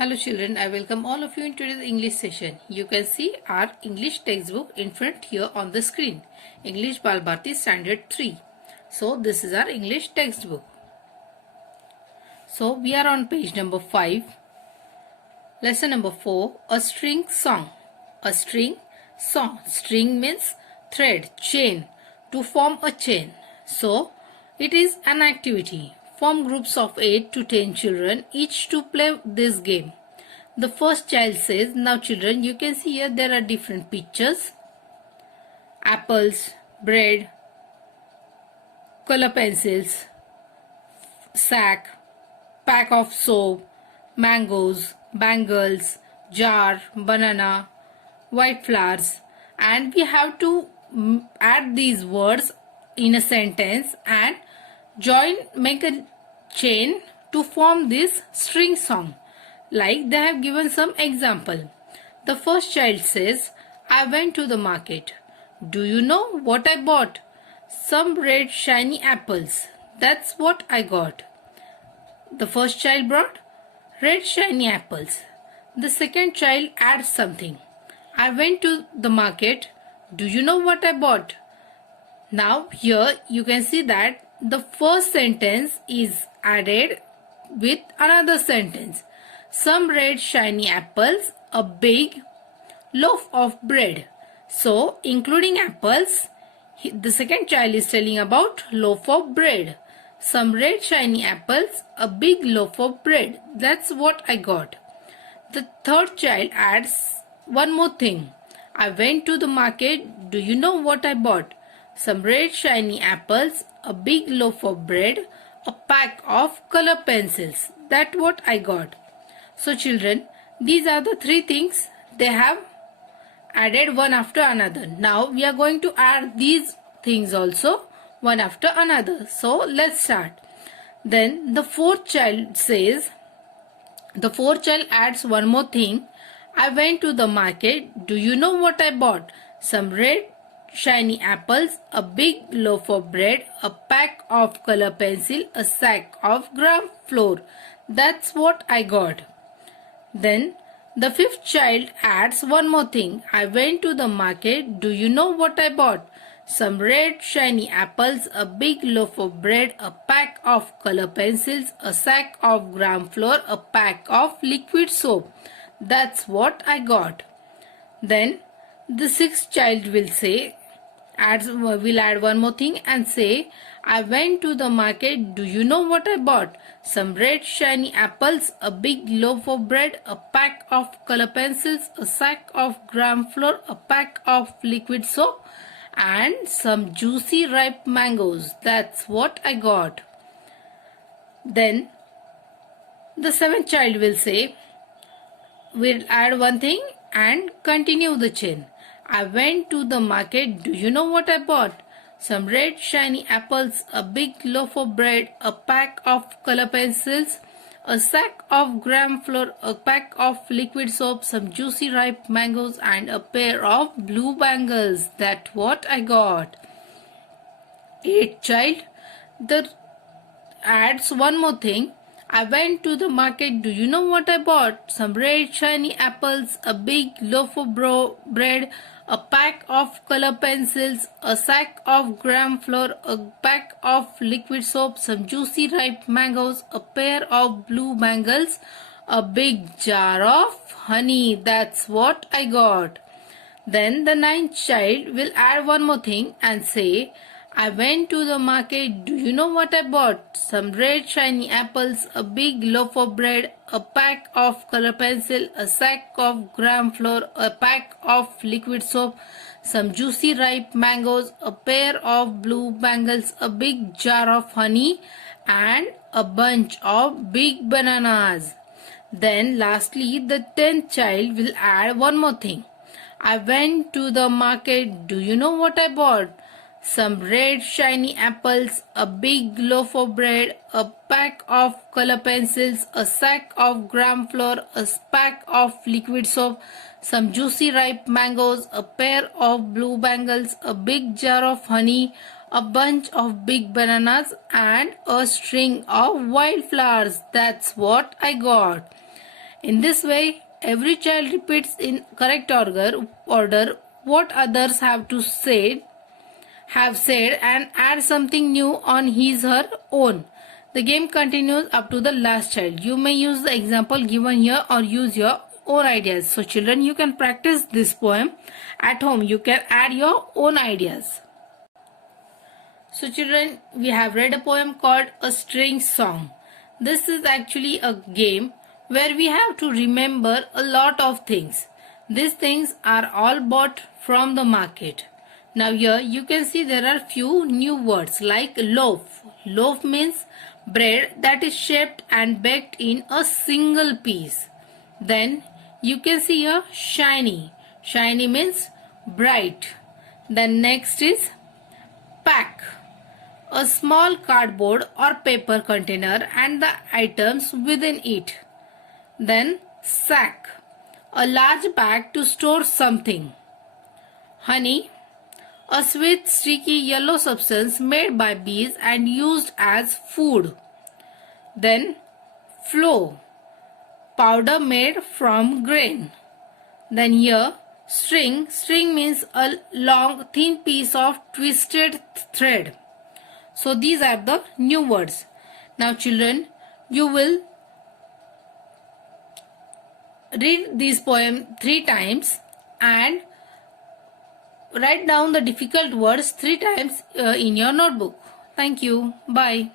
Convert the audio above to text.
Hello children, I welcome all of you in today's English session. You can see our English textbook in front here on the screen. English Bal Bharti Standard 3. So this is our English textbook. So we are on page number 5. Lesson number 4. A string song. A string song. String means thread, chain, to form a chain. So it is an activity. Form groups of 8 to 10 children each to play this game. The first child says, now children, you can see here there are different pictures. Apples, bread, color pencils, sack, pack of soap, mangoes, bangles, jar, banana, white flowers, and we have to add these words in a sentence and make a chain to form this string song. Like they have given some example. The first child says, I went to the market. Do you know what I bought? Some red shiny apples. That's what I got. The first child brought red shiny apples. The second child adds something. I went to the market. Do you know what I bought? Now here you can see that the first sentence is added with another sentence. Some red shiny apples, a big loaf of bread. So including apples, the second child is telling about loaf of bread. Some red shiny apples, a big loaf of bread. That's what I got. The third child adds one more thing. I went to the market. Do you know what I bought? Some red shiny apples, a big loaf of bread, a pack of color pencils. That's what I got. So children, these are the three things they have added one after another. Now we are going to add these things also one after another. So let's start. Then the fourth child adds one more thing. I went to the market. Do you know what I bought? Some red shiny apples, a big loaf of bread, a pack of color pencil, a sack of gram flour. That's what I got. Then the fifth child adds one more thing. I went to the market. Do you know what I bought? Some red shiny apples, a big loaf of bread, a pack of color pencils, a sack of gram flour, a pack of liquid soap. That's what I got. Then the sixth child will add one more thing and say, I went to the market. Do you know what I bought? Some red shiny apples, a big loaf of bread, a pack of color pencils, a sack of gram flour, a pack of liquid soap, and some juicy ripe mangoes. That's what I got. Then the seventh child will add one thing and continue the chain. I went to the market. Do you know what I bought? Some red shiny apples, a big loaf of bread, a pack of color pencils, a sack of gram flour, a pack of liquid soap, some juicy ripe mangoes, and a pair of blue bangles. That's what I got. Eighth child adds one more thing. I went to the market. Do you know what I bought? Some red shiny apples, a big loaf of bread, a pack of color pencils, a sack of gram flour, a pack of liquid soap, some juicy ripe mangoes, a pair of blue bangles, a big jar of honey. That's what I got. Then the ninth child will add one more thing and say, I went to the market. Do you know what I bought? Some red shiny apples, a big loaf of bread, a pack of color pencil, a sack of gram flour, a pack of liquid soap, some juicy ripe mangoes, a pair of blue bangles, a big jar of honey, and a bunch of big bananas. Then lastly, the 10th child will add one more thing. I went to the market. Do you know what I bought? Some red shiny apples, a big loaf of bread, a pack of color pencils, a sack of gram flour, a pack of liquid soap, some juicy ripe mangoes, a pair of blue bangles, a big jar of honey, a bunch of big bananas, and a string of wildflowers. That's what I got. In this way, every child repeats in correct order what others have said and add something new on his or her own. The game continues up to the last child. You may use the example given here or use your own ideas. So children, you can practice this poem at home. You can add your own ideas. So children, we have read a poem called A String Song. This is actually a game where we have to remember a lot of things. These things are all bought from the market. Now here you can see there are few new words like loaf. Loaf means bread that is shaped and baked in a single piece. Then you can see here shiny. Shiny means bright. Then next is pack. A small cardboard or paper container and the items within it. Then sack. A large bag to store something. Honey. A sweet sticky yellow substance made by bees and used as food. Then flour, powder made from grain. Then here string. String means a long thin piece of twisted thread. So these are the new words. Now children, you will read this poem 3 times and write down the difficult words 3 times in your notebook. Thank you. Bye.